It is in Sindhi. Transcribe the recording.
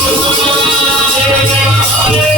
Oh, oh,